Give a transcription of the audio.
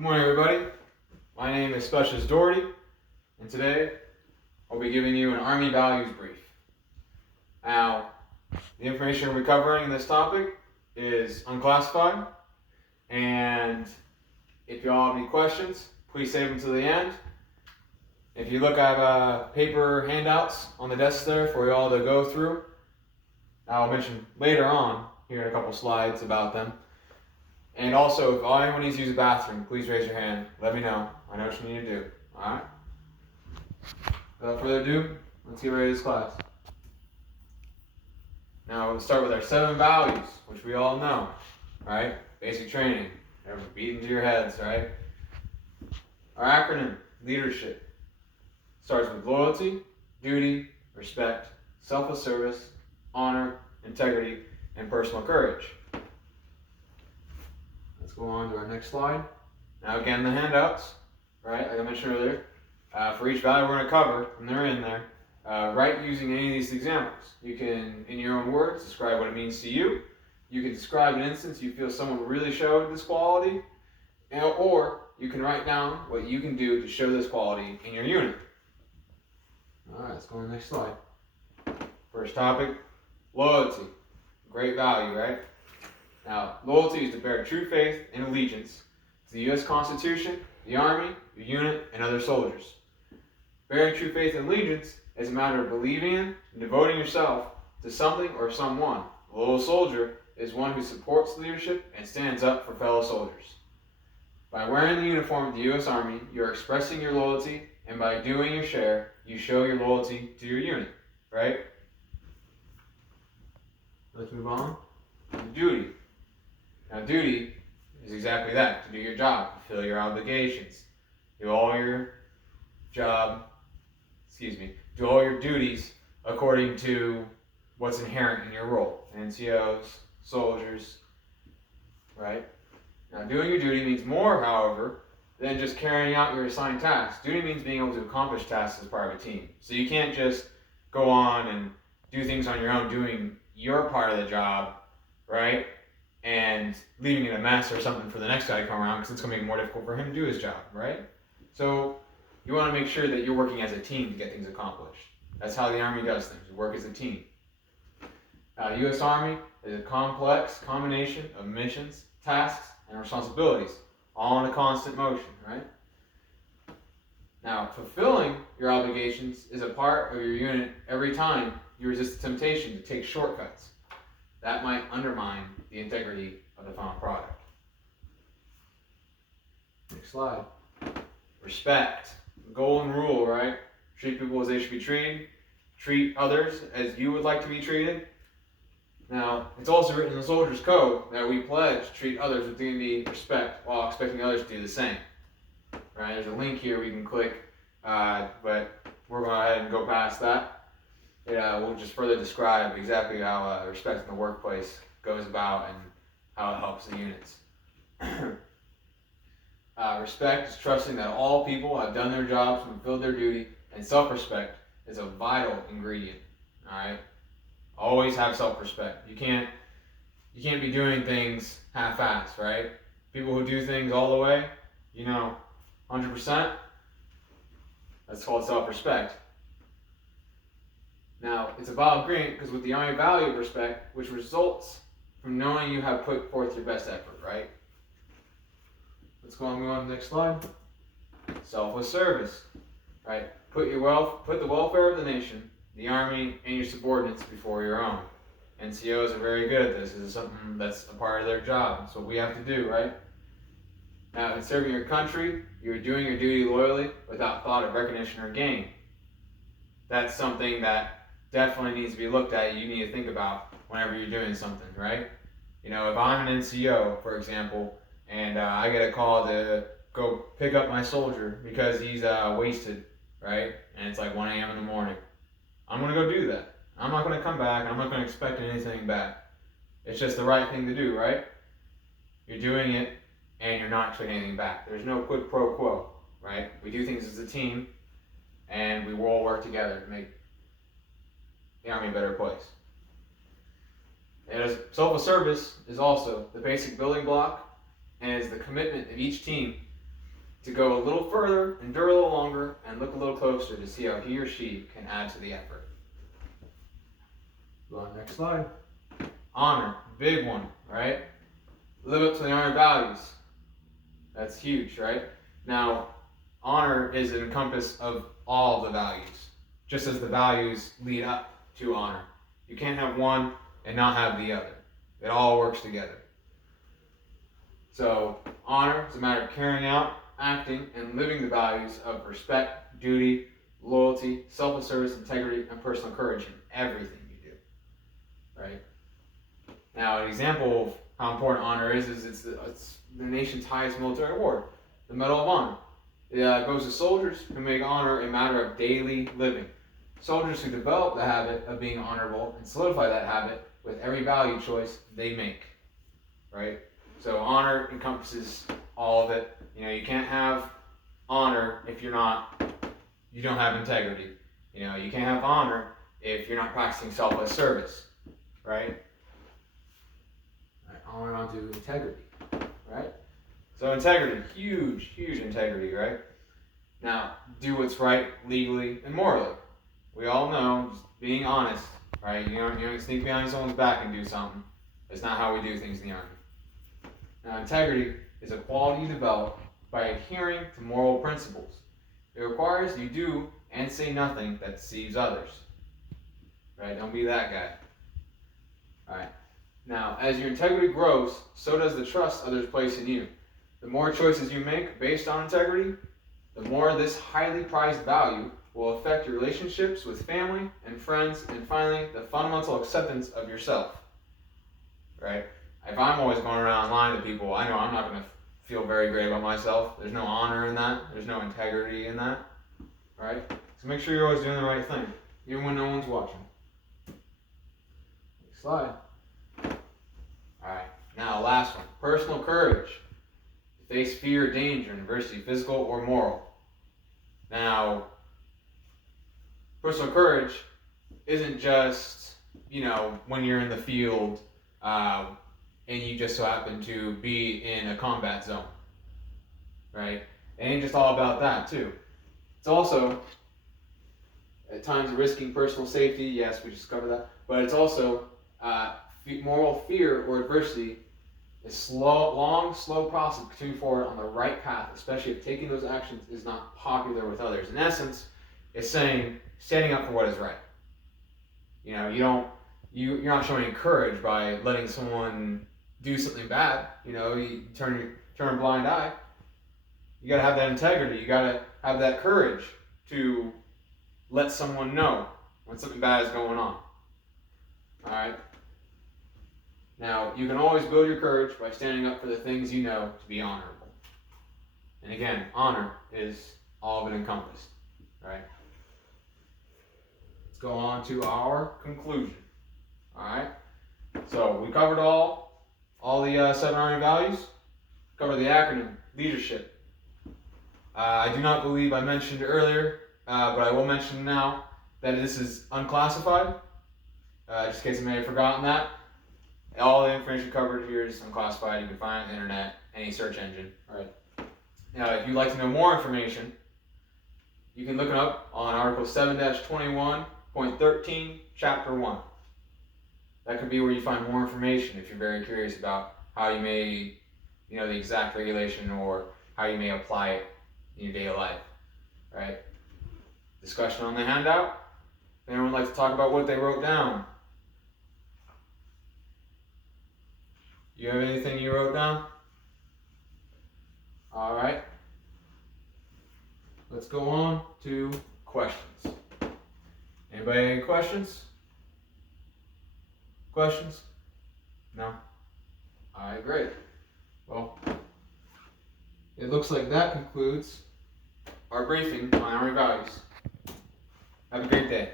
Good morning, everybody. My name is Specialist Doherty, and today I'll be giving you an Army values brief. Now, the information we'll be covering in this topic is unclassified, and if y'all have any questions, please save them to the end. If you look, I have paper handouts on the desk there for y'all to go through. I'll mention later on here in a couple slides about them. And also, if anyone needs to use a bathroom, please raise your hand. Let me know. I know what you need to do. Alright? Without further ado, let's get ready to this class. Now, we'll start with our 7 values, which we all know. Right? Basic training. They're beat into your heads, right? Our acronym, leadership, starts with loyalty, duty, respect, selfless service, honor, integrity, and personal courage. Let's go on to our next slide. Now again, the handouts, right, like I mentioned earlier, for each value we're going to cover, and they're in there, write using any of these examples. You can, in your own words, describe what it means to you. You can describe an instance you feel someone really showed this quality, or you can write down what you can do to show this quality in your unit. Alright, let's go on to the next slide. First topic, loyalty. Great value, right? Now, loyalty is to bear true faith and allegiance to the U.S. Constitution, the Army, your unit, and other soldiers. Bearing true faith and allegiance is a matter of believing in and devoting yourself to something or someone. A loyal soldier is one who supports leadership and stands up for fellow soldiers. By wearing the uniform of the U.S. Army, you are expressing your loyalty, and by doing your share, you show your loyalty to your unit, right? Let's move on. Duty. Now, duty is exactly that, to do your job, fulfill your obligations, do all your duties according to what's inherent in your role. NCOs, soldiers, right? Now, doing your duty means more, however, than just carrying out your assigned tasks. Duty means being able to accomplish tasks as part of a team. So you can't just go on and do things on your own, doing your part of the job, right? And leaving it a mess or something for the next guy to come around, because it's going to make it more difficult for him to do his job, right? So you want to make sure that you're working as a team to get things accomplished. That's how the Army does things. You work as a team. The U.S. Army is a complex combination of missions, tasks, and responsibilities, all in a constant motion, right? Now, fulfilling your obligations is a part of your unit every time you resist the temptation to take shortcuts. That might undermine the integrity of the final product. Next slide. Respect. The golden rule, right? Treat people as they should be treated. Treat others as you would like to be treated. Now, it's also written in the Soldier's Code that we pledge to treat others with dignity and respect while expecting others to do the same. Right? There's a link here we can click, but we're going to go ahead and go past that. We'll just further describe exactly how respect in the workplace goes about and how it helps the units. Respect is trusting that all people have done their jobs and fulfilled their duty, and self-respect is a vital ingredient. All right, always have self-respect. You can't be doing things half-assed, right? People who do things all the way, 100%. That's called self-respect. Now, it's a vital ingredient because with the Army value of respect, which results from knowing you have put forth your best effort, right? Let's go and move on to the next slide. Selfless service, right? Put the welfare of the nation, the Army, and your subordinates before your own. NCOs are very good at this. This is something that's a part of their job. It's what we have to do, right? Now, in serving your country, you're doing your duty loyally without thought of recognition or gain. That's something that definitely needs to be looked at. You need to think about whenever you're doing something, right? If I'm an NCO, for example, and I get a call to go pick up my soldier because he's wasted, right? And it's like 1 a.m. in the morning. I'm going to go do that. I'm not going to come back. I'm not going to expect anything back. It's just the right thing to do, right? You're doing it, and you're not expecting anything back. There's no quid pro quo, right? We do things as a team, and we will all work together to make the Army a better place. And selfless service is also the basic building block and is the commitment of each team to go a little further, endure a little longer, and look a little closer to see how he or she can add to the effort. Go on, next slide. Honor, big one, right? Live up to the honor values. That's huge, right? Now, honor is an encompass of all the values, just as the values lead up to honor. You can't have one and not have the other. It all works together. So, honor is a matter of carrying out, acting, and living the values of respect, duty, loyalty, selfless service, integrity, and personal courage in everything you do. Right? Now, an example of how important honor is it's the nation's highest military award, the Medal of Honor. It goes to soldiers who make honor a matter of daily living. Soldiers who develop the habit of being honorable and solidify that habit with every value choice they make. Right? So honor encompasses all of it. You can't have honor if you don't have integrity. You can't have honor if you're not practicing selfless service. Right? All right, on to integrity. Right? So integrity, huge integrity, right? Now, do what's right legally and morally. We all know just being honest, right? You don't sneak behind someone's back and do something. That's not how we do things in the Army. Now, integrity is a quality you develop by adhering to moral principles. It requires you do and say nothing that deceives others. Right? Don't be that guy. All right. Now, as your integrity grows, so does the trust others place in you. The more choices you make based on integrity, the more this highly prized value will affect your relationships with family and friends, and finally, the fundamental acceptance of yourself. Right? If I'm always going around lying to people, I know I'm not going to feel very great about myself. There's no honor in that. There's no integrity in that. Right? So make sure you're always doing the right thing, even when no one's watching. Next slide. Alright, now last one. Personal courage. To face fear, danger, and adversity, physical or moral. Now, personal courage isn't just, when you're in the field and you just so happen to be in a combat zone. Right? It ain't just all about that, too. It's also, at times, risking personal safety. Yes, we just covered that. But it's also moral fear or adversity is slow process of continuing forward on the right path, especially if taking those actions is not popular with others. In essence, it's saying standing up for what is right. You're not showing courage by letting someone do something bad. You turn a blind eye. You got to have that integrity. You got to have that courage to let someone know when something bad is going on. All right. Now, you can always build your courage by standing up for the things you know to be honorable. And again, honor is all of it encompassed, right? Let's go on to our conclusion. All right? So, we covered all the 7 Army values. Covered the acronym, leadership. I do not believe I mentioned earlier, but I will mention now that this is unclassified, just in case I may have forgotten that. All the information covered here is unclassified. You can find it on the internet, any search engine. All right. Now, if you'd like to know more information, you can look it up on Article 7-21.13, Chapter 1. That could be where you find more information if you're very curious about how you may, the exact regulation or how you may apply it in your daily life. Right? Discussion on the handout. If anyone would like to talk about what they wrote down. You have anything you wrote down? All right. Let's go on to questions. Anybody have any questions? Questions? No? All right, great. Well, it looks like that concludes our briefing on Army values. Have a great day.